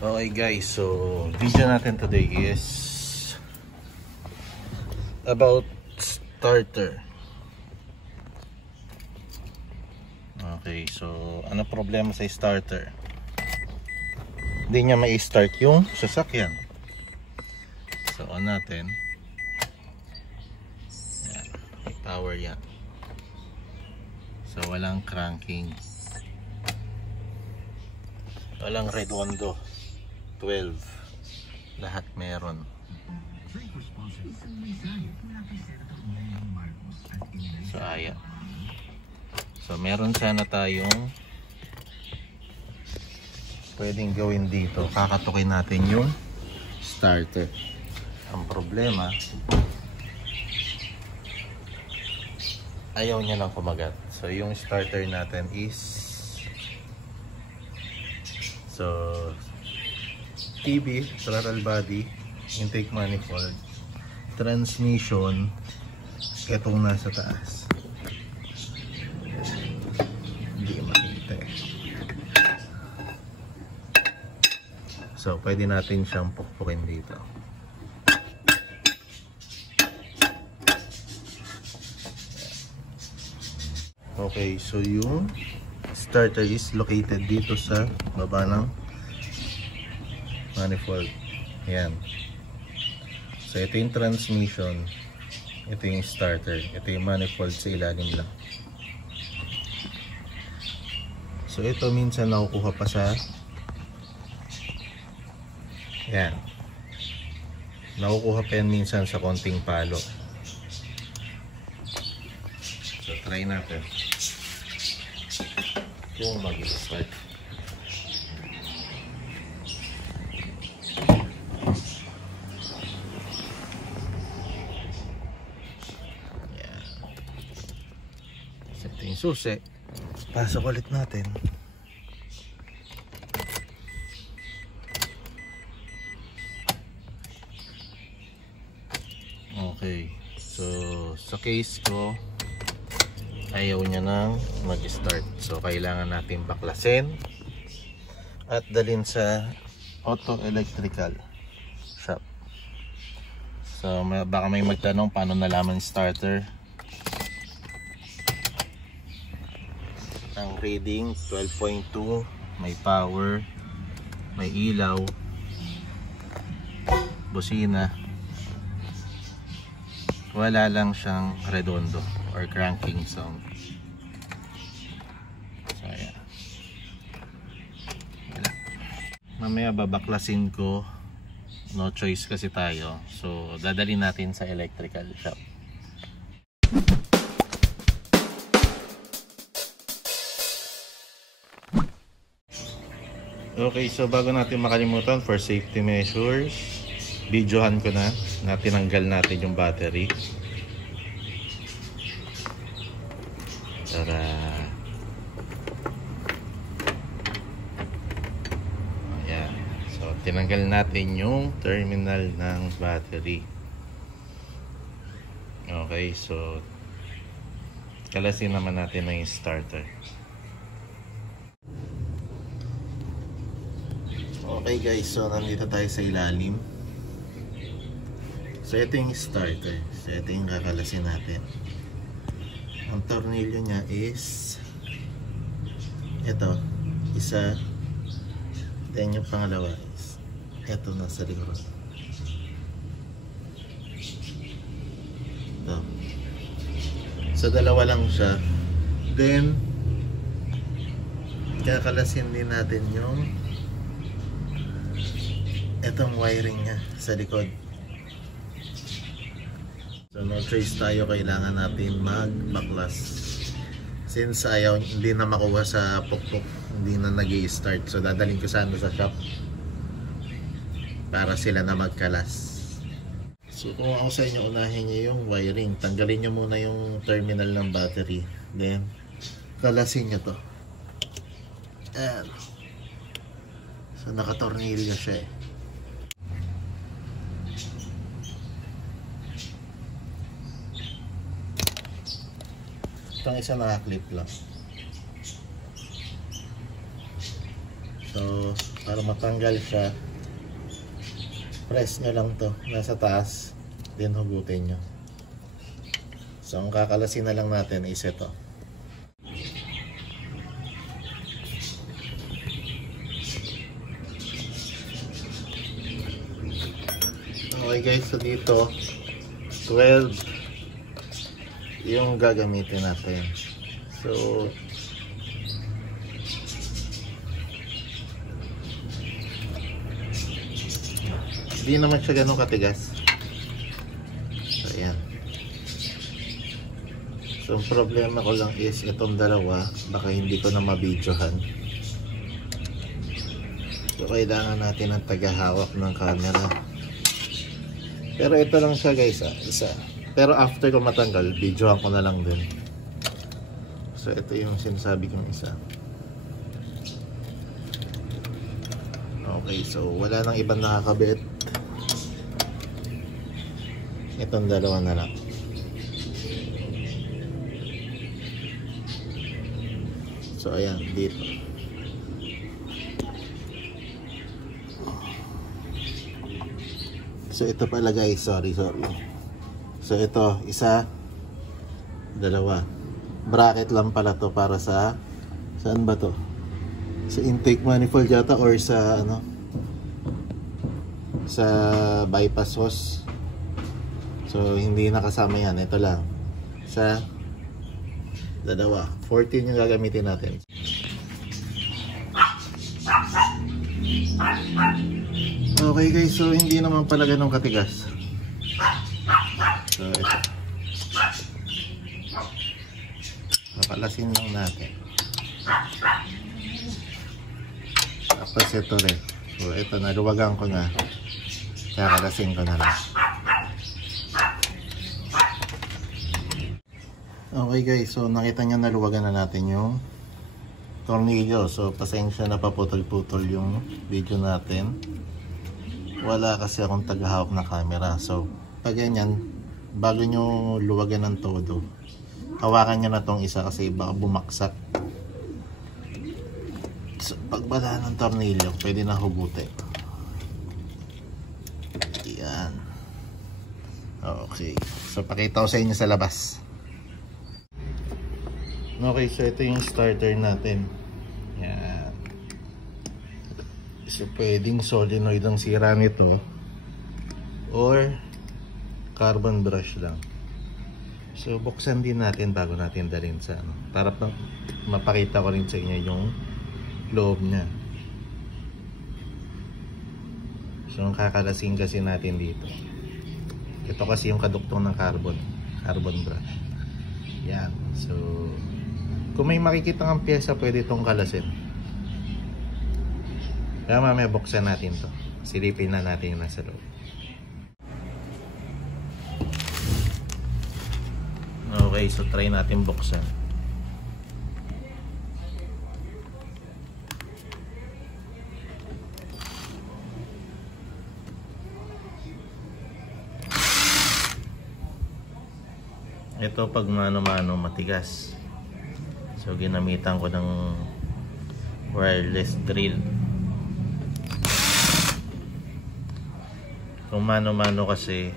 Okay guys, so video natin today is about starter. Okay, so ano problema sa starter? Hindi niya mai-start yung sasakyan. So on natin. Yan, may power yan. So walang cranking. Walang redondo. 12. Lahat meron. So ayan. So meron sana tayong pwedeng gawin dito. Kakatukin natin yung starter. Ang problema, ayaw niya lang kumagat. So yung starter natin is TB, throttle body, intake manifold, transmission, etong nasa taas. Hindi makita eh. So pwede natin siyang pukpukin dito. Okay, so yung starter is located dito sa baba ng manifold. Ayan. So ito yung transmission, ito yung starter, ito yung manifold sa ilalim lang. So ito minsan nakukuha pa sa ayan, nakukuha pa yan minsan sa konting palo. So try natin kung mag-start. Ito yung susi. Pasok ulit natin. Okay. So sa case ko, ayaw niya nang mag-start. So kailangan natin baklasin at dalhin sa auto electrical shop. So baka may magtanong paano nalaman starter. Ang reading 12.2, may power, may ilaw, busina. Wala lang siyang redondo or cranking sound. So ayan. Wala. Mamaya babaklasin ko. No choice kasi tayo. So dadalhin natin sa electrical shop. Okay, so bago natin makalimutan, for safety measures, videohan ko na tinanggal natin yung battery para ayan. So tinanggal natin yung terminal ng battery. Okay, so kalasin naman natin na yung starter. Okay guys, so nandito tayo sa ilalim. So ito yung starter. So ito yung kakalasin natin. Ang tornilyo niya is ito, isa. Then yung pangalawa is ito nasa likod. Ito. So dalawa lang siya. Then kakalasin din natin yung itong wiring niya sa likod. So no choice tayo, kailangan natin magbaklas. Since ayaw, hindi na makuha sa pukpok, hindi na nag-i-start. So dadalhin ko sana sa shop para sila na magkalas. So kung ako sa inyo, unahin nyo yung wiring. Tanggalin nyo muna yung terminal ng battery. Then kalasin nyo to. Ayan. So nakatornilyo siya eh. Itong isa naka-clip lang. So So para matanggal siya, press nyo lang to nasa taas, then hugutin nyo. So ang kakalasin na lang natin is ito. Okay guys, so dito 12 yung gagamitin natin. So hindi naman siya ganun katigas. So ayan. So ang problema ko lang is itong dalawa, baka hindi ko na mabidyohan. So kailangan natin ng tagahawak ng camera. Pero ito lang siya guys, isa. Pero after ko matanggal, videohan ko na lang din. So ito yung sinasabi kong isa. Okay, so wala nang ibang nakakabit. Itong dalawa na lang. So ayan, dito. So ito pala guys, sorry. So ito, isa, dalawa. Bracket lang pala to para sa, saan ba to? Sa intake manifold yata or sa ano? Sa bypass hose. So hindi nakasama yan, ito lang. Sa dalawa, 14 yung gagamitin natin. Okay guys, so hindi naman pala ganun katigas. So ito, papalasin lang natin. Tapos ito rin. So ito, naluwagan ko na. Kakalasin ko na lang. Okay guys, so nakita nyo naluwagan na natin yung tornilyo. So pasensya na paputol-putol yung video natin. Wala kasi akong tagahawak na camera. So pag ganyan, bago nyo luwagan ng todo, hawakan nyo na tong isa kasi baka bumaksak. So pag wala ng tornilyo, pwede na hugutin. Yan. Okay, so pakita ko sa inyo sa labas. Okay, so ito yung starter natin. Yan. So pwedeng solenoid ang sira nito or carbon brush lang. So buksan din natin bago natin dalhin sa ano, para mapakita ko rin sa inyo yung loob niya. So ang kakalasin kasi natin dito, ito kasi yung kaduktong ng carbon brush. Yan. So kung may makikita kang pyesa, pwede itong kalasin. Kaya mamaya buksan natin to. Silipin na natin yung nasa loob. Okay, so try natin buksan. Ito pag mano-mano matigas. So ginamitan ko ng wireless drill. Kung mano-mano kasi,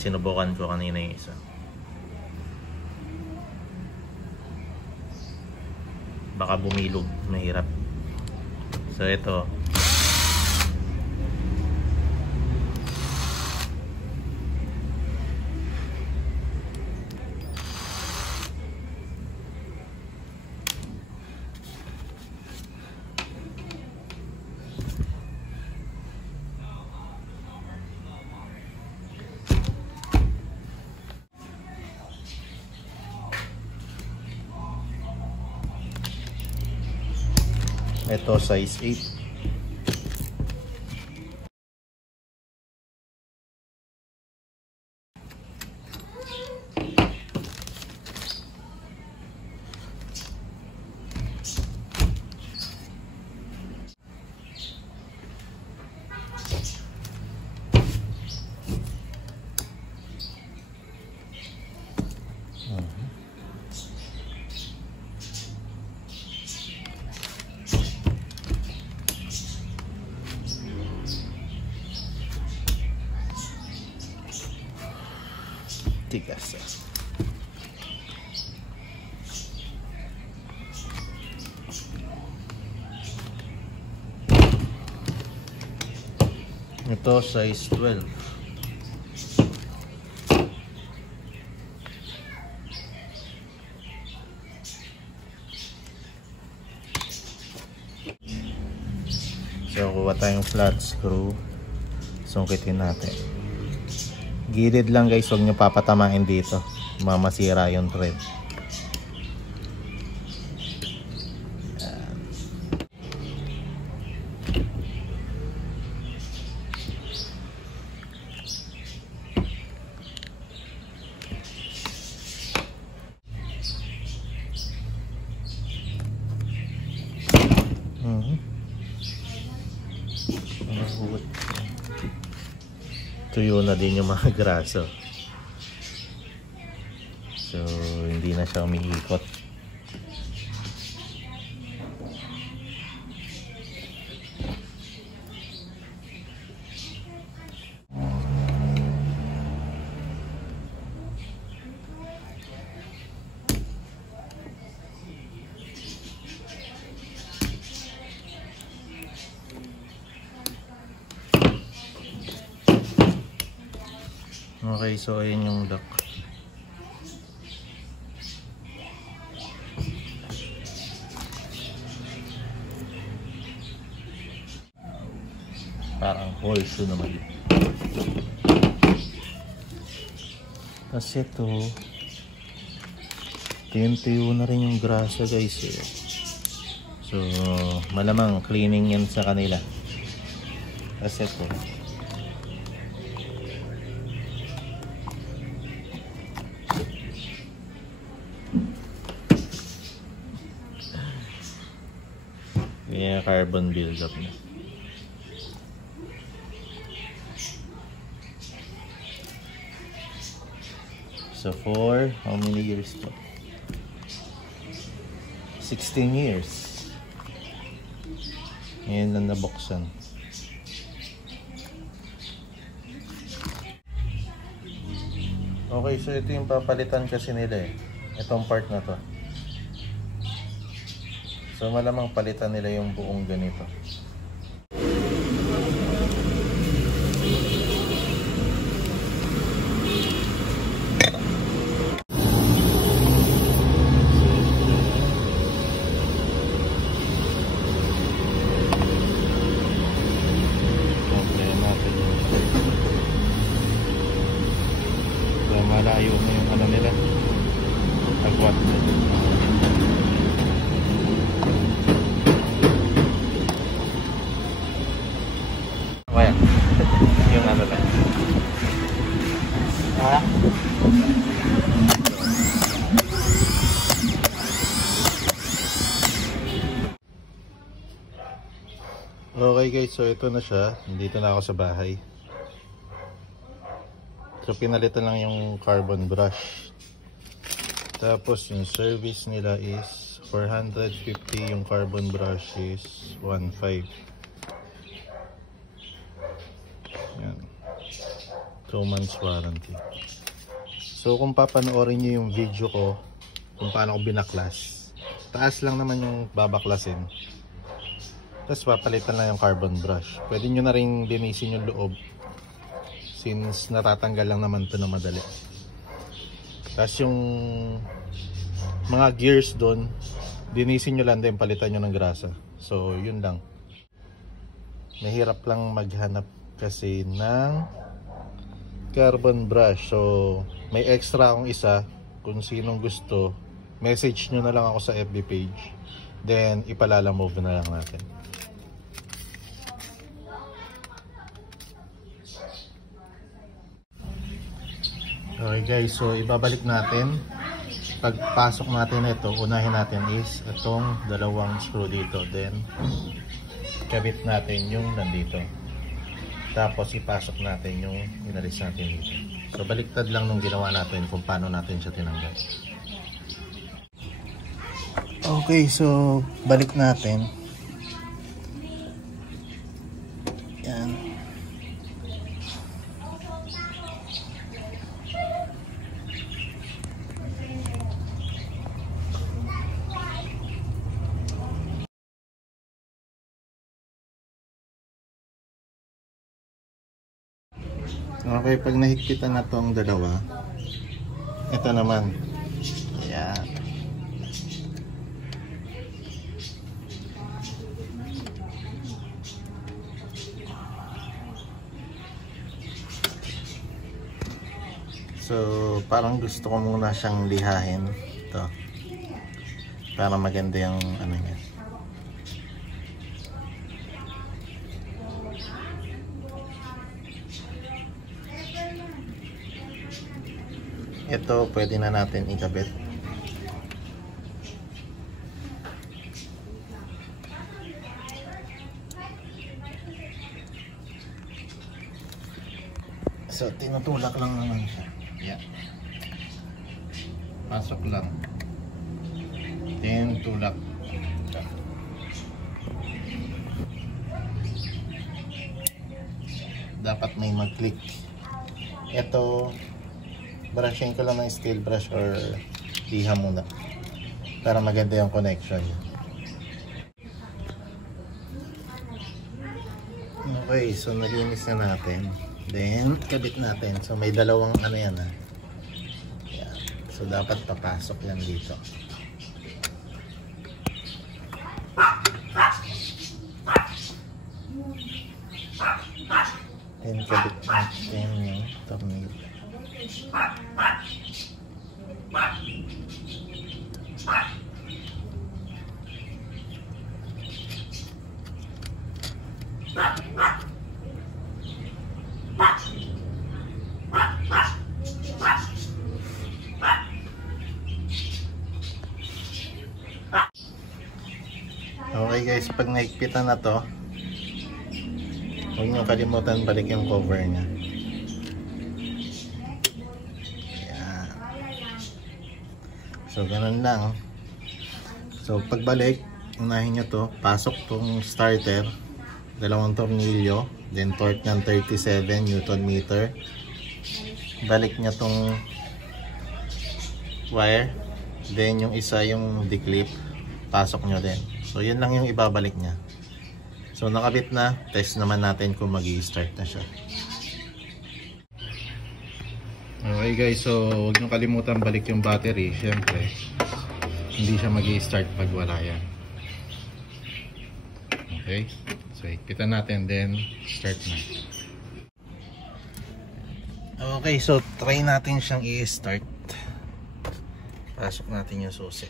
sinubukan ko kanina yung isa. Baka bumilog, mahirap. So ito, size 8. Tigas. Ito size 12. So kuha tayong flat screw. Sungkitin natin. Gilid lang guys, huwag nyo papatamain dito. Mamasira yung thread. Tuyo na din yung mga graso. So hindi na siya umiikot. Okay, so ayan yung duck. Parang horseshoe naman. Kasi ito tuyo na rin yung grasa guys eh. So malamang cleaning yan sa kanila. Kasi ito may carbon buildup na. So for how many years to? 16 years. Ngayon na nabuksan. Okay, so ito yung papalitan kasi nila eh. Itong part na to. So malamang palitan nila yung buong ganito. So malayo na yung ano nila. Agwat na. Yung ano lang. Ha? Okay guys, so ito na siya. Nandito na ako sa bahay. So pinalitan lang yung carbon brush. Tapos yung service nila is 450, yung carbon brush is 1.5. Yan. 2 months warranty. So kung papanoorin nyo yung video ko kung paano ko binaklas, taas lang naman yung babaklasin, tapos papalitan lang yung carbon brush. Pwede nyo na rin linisin yung loob since natatanggal lang naman ito na madali. Tapos yung mga gears doon, linisin nyo lang din, palitan nyo ng grasa. So yun lang. Mahirap lang maghanap kasi ng carbon brush. So may extra akong isa. Kung sinong gusto, message nyo na lang ako sa FB page, then ipalalamove na lang natin. Okay guys, so ibabalik natin. Pagpasok natin ito, unahin natin is itong dalawang screw dito, then kabit natin yung nandito. Tapos ipasok natin yung inalis natin dito. So baliktad lang nung ginawa natin kung paano natin siya tinanggal. Okay, so balik natin. Yan. Okay, pag nahigpitan na tong dalawa, ito naman. Ayan. So, parang gusto ko muna siyang lihahin. Ito. Para maganda yung ano niya. Ito, pwede na natin ikabit. So, tinutulak lang naman siya. Yeah. Pasok lang. Then, tulak. Dapat may mag-click. Ito, brushin ko lang ng steel brush or liha muna para maganda yung connection. Okay, so nalinis na natin. Then, kabit natin. So, may dalawang ano yan ha. Yan. So, dapat papasok yan dito. Then, kabit natin yung tornilyo. Okay guys, pag naikpitan na to, huwag nyo kalimutan balik yung cover nya. Ayan. So ganun lang. So pagbalik, unahin nyo to, pasok tong starter, dalawang tornilyo, then torque ng 37 Newton meter. Balik nyo tong wire, then yung isa yung declip, pasok nyo din. So yun lang yung ibabalik niya. So nakabit na, test naman natin kung mag-i-start na siya. Okay guys, so huwag nyo kalimutan balik yung battery. Syempre hindi siya mag-i-start pag wala yan. Okay, so ikpitan natin, then start na. Okay, so try natin siyang i-start. Pasok natin yung susi.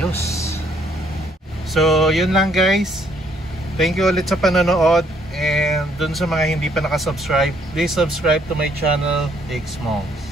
Ayos. So yun lang guys. Thank you ulit sa panonood. And dun sa mga hindi pa nakasubscribe, please subscribe to my channel, X Monks.